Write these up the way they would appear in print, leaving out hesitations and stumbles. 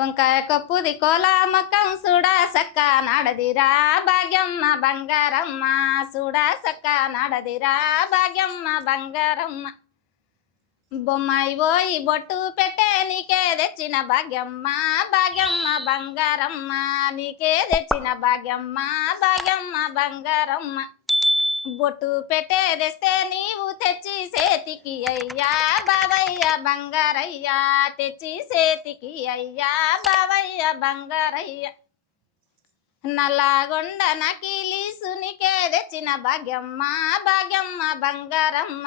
వంకాయ కప్పుది కోలామకం చూడా సక్క నాడదిరా భాగ్యమ్మ బంగారమ్మ చూడా సక్క నాడదిరా భాగ్యమ్మ బంగారమ్మ బొమ్మాయి పోయి బొట్టు పెట్టే నీకే తెచ్చిన భాగ్యమ్మ భాగ్యమ్మ బంగారమ్మ నీకే తెచ్చిన భాగ్యమ్మ భాగ్యమ్మ బంగారమ్మ బొట్టు పెట్టే తెస్తే నీవు తెచ్చి సేతికి అయ్యా బావయ్య బంగారయ్యా తెచ్చి సేతికి అయ్యా బావయ్య బంగారయ్య నల్లగొండ నకిలీసు నీకే తెచ్చిన భాగ్యమ్మ భాగ్యమ్మ బంగారమ్మ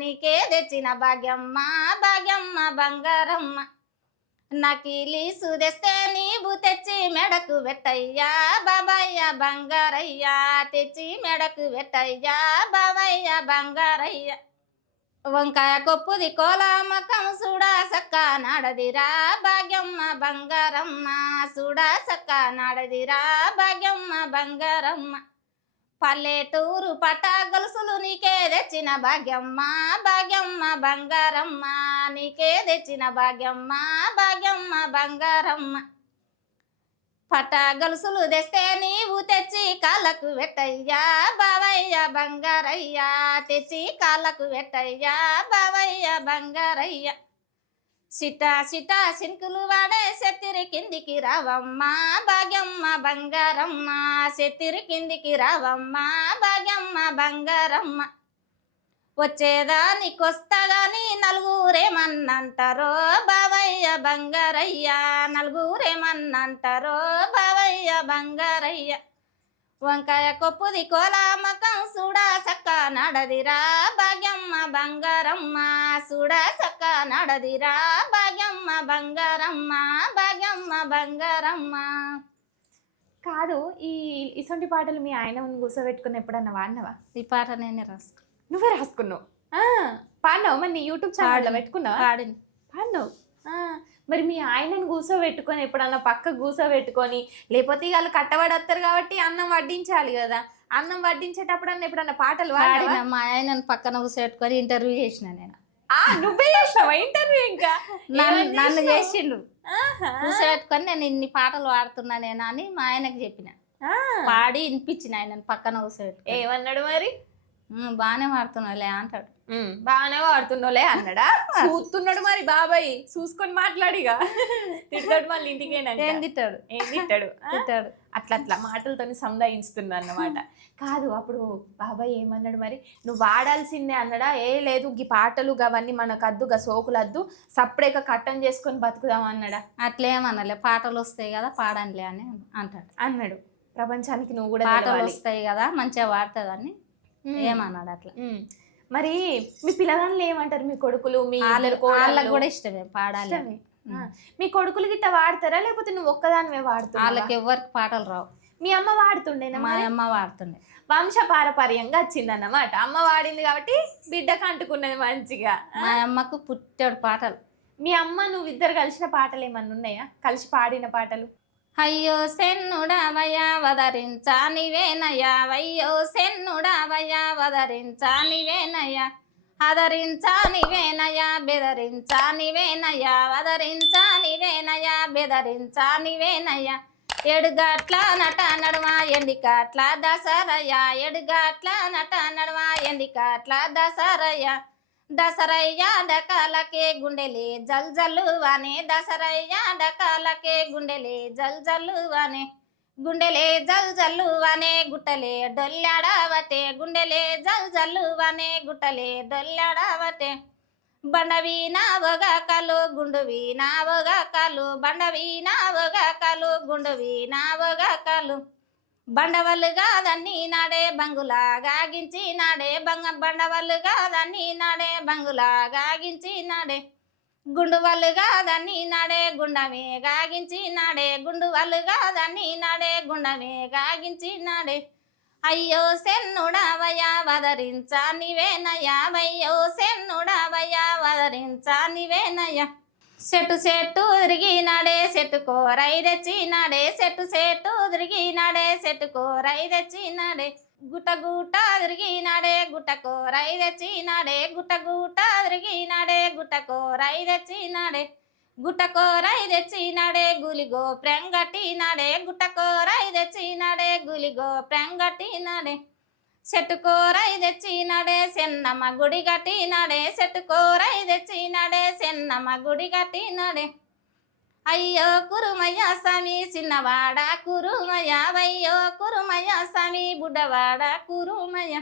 నీకే తెచ్చిన భాగ్యమ్మ భాగ్యమ్మ బంగారమ్మ నకిలీసు తెస్తే నీవు తెచ్చి మెడకు పెట్టయ్యా బాబయ్య బంగారయ్యా తెచ్చి మెడకు పెట్టయ్యా బాబయ్య బంగారయ్య వంకాయ కొప్పుది కోలామకం చూడా సక్క నాడదిరా భాగ్యమ్మ బంగారమ్మ చూడా సక్క నాడదిరా భాగ్యమ్మ బంగారమ్మ పల్లెటూరు పట్ట గొలుసులు నీకే తెచ్చిన భాగ్యమ్మ భాగ్యమ్మ బంగారమ్మ నీకే తెచ్చిన భాగ్యమ్మ భాగ్యమ్మ బంగారమ్మ పట్ట గొలుసులు తెస్తే నీవు తెచ్చి కాళ్ళకు పెట్టయ్యా బావయ్య బంగారయ్యా తెచ్చి కాళ్ళకు పెట్టయ్యా బావయ్య బంగారయ్య సిటా సిటా సింకులు వాడే సెత్తిరి కిందికి రావమ్మ భాగ్యమ్మ బంగారమ్మ సెత్తిరి కిందికి రావమ్మ భాగ్యమ్మ బంగారమ్మ వచ్చేదానికొస్తా గాని నలుగురేమన్నంటారో బావయ్య బంగారయ్య నలుగురేమన్నంటారో బావయ్య బంగారయ్య వంకాయ కొప్పుది కోలామకం చూడా సక్క నాడదిరా భాగ్యమ్మ బంగారమ్మ చూడా సక్క నాడదిరా భాగ్యమ్మ బంగారమ్మ భాగ్యమ్మ బంగారమ్మ కాదు ఇసొంటి పాటలు మీ ఆయన కూర్చోబెట్టుకుని ఎప్పుడన్నా వాడినవా? ఈ పాట నేనే రాసుకున్నా. నువ్వే రాసుకున్నావు? పాడినావు? మరి నీ యూట్యూబ్ ఛానల్లో పెట్టుకున్నావా? పాడింది. పాడినావు? మరి మీ ఆయనను కూర్చోబెట్టుకొని ఎప్పుడన్నా పక్క కూర్చోబెట్టుకొని, లేకపోతే వాళ్ళు కట్టబడి వస్తారు కాబట్టి అన్నం వడ్డించాలి కదా, అన్నం వడ్డించేటప్పుడు ఎప్పుడన్నా పాటలు పాడినా మా ఆయనను పక్కన కూర్చోబెట్టుకొని ఇంటర్వ్యూ చేసిన నేను. నువ్వే చేసినావా ఇంటర్వ్యూ? ఇంకా నన్ను చేసిండు కూర్చోబెట్టుకొని నేను ఇన్ని పాటలు పాడుతున్నా నేను అని మా ఆయనకు చెప్పిన. పాడి వినిపించిన ఆయనను పక్కన కూర్చోబెట్టుకొని. ఏమన్నాడు మరి? బాగానే పాడుతున్నావులే అంటాడు. బాగానే వాడుతున్నావులే అన్నాడా? చూస్తున్నాడు మరి బాబాయ్, చూసుకొని మాట్లాడిగా. తిట్టాడు మళ్ళీ ఇంటికేనా? ఏం తిట్టాడు? తిట్టాడు అట్లా అట్లా మాటలతో సంధాయిస్తున్నా అన్నమాట. కాదు, అప్పుడు బాబాయ్ ఏమన్నాడు మరి? నువ్వు వాడాల్సిందే అన్నాడా? ఏ లేదు, ఈ పాటలు అవన్నీ మనకు అద్దు, గా సోకులు అద్దు, సప్పుడేక కట్టం చేసుకొని బతుకుదాం అన్నాడా? అట్లేమనలే, పాటలు వస్తాయి కదా పాడంలే అని అన్నాడు. ప్రపంచానికి నువ్వు కూడా పాటలు వస్తాయి కదా మంచిగా పాడుతుందని ఏమన్నాడు అట్లా. మరి మీ పిల్లగాళ్ళు ఏమంటారు? మీ కొడుకులు మీ వాళ్ళకి కూడా ఇష్టమే పాడాలి. మీ కొడుకులు గిట్ట వాడతారా, లేకపోతే నువ్వు ఒక్కదానివే వాడుతావు? వాళ్ళకి ఎవరికి పాటలు రావు. మీ అమ్మ వాడుతుండేనా? మా అమ్మ వాడుతుండే. వంశ పారపర్యంగా వచ్చిందన్నమాట. అమ్మ వాడింది కాబట్టి బిడ్డకు అంటుకున్నది మంచిగా. మా అమ్మకు పుట్టాడు పాటలు. మీ అమ్మ నువ్వు ఇద్దరు కలిసిన పాటలు ఏమన్నా ఉన్నాయా, కలిసి పాడిన పాటలు? అయ్యో సెన్నుడవయ్యా వదరించా నీవేనయ్యా, అయ్యో సెన్నుడవయ్యా వదరించా నీవేనయ్యా, ఆదరించా నీవేనయ్యా బెదరించా నీవేనయ్యా, వదరించా నీవేనయ్యా బెదరించా నీవేనయ్యా, ఎడుగట్ల నట నడుమ ఎండికట్ల దసరయ్యా, ఎడుగట్ల నట నడుమ ఎండికట్ల దసరయ్యా, దసరయ్య డకాలకే గుండెలే జల్ జల్లువానే, దసరయ్య డకాలకే గుండెలే జల్ జల్లువానే, గుండెలే జల్ జల్లువానే గుట్టలే డొల్లాడవటే, గుండెలే జల్ జల్లువానే గుట్టలే డొల్లాడవటే, బండవి నావగా కలు గుండువి నావగా కలు, బండవి నావగా కలు గుండువి నావగా కలు, బండవల్లు కాదన్నీ నాడే బంగులాగాగించి నాడే బండవల్లు కాదన్నీ నాడే బంగులాగాగించి నాడే, గుండు వాళ్ళు కాదన్నీ నాడే గుండమే గాగించి నాడే, గుండు వాళ్ళు కాదన్నీ నాడే గుండమే గాగించి నాడే, అయ్యో సెన్నుడవయ్యా వదరించా నీవేనయ్యా, అయ్యో సెన్నుడవయ్యా వదరించా నీవేనయ్యా, చెట్టు చెట్టు తిరిగినాడే చెట్టు కూరై తెచ్చినాడే, చెట్టు చెట్టు తిరిగినాడే చెట్టు కూరై తెచ్చినాడే, గుట్ట గుట్ట తిరిగినాడే గుట్ట కూరై తెచ్చినాడే, గుట్ట గుట్ట తిరిగినాడే గుట్ట కూరై తెచ్చినాడే, గుట్టకోరై తెచ్చినాడే గులిగో ప్రెంగటినాడే గుట్టకోరై తెచ్చినాడే గులిగో ప్రెంగటినాడే చెట్టుకోరై తెచ్చినాడే సెన్నమ్మ గుడి కట్టినాడే చెట్టుకోరై తెచ్చినాడే సెన్నమ్మ గుడి కట్టినాడే అయ్యో కురుమయ్య స్వామి చిన్నవాడ కురుమయ్య అయ్యో కురుమయ్య స్వామి బుడ్డవాడ కురుమయ్య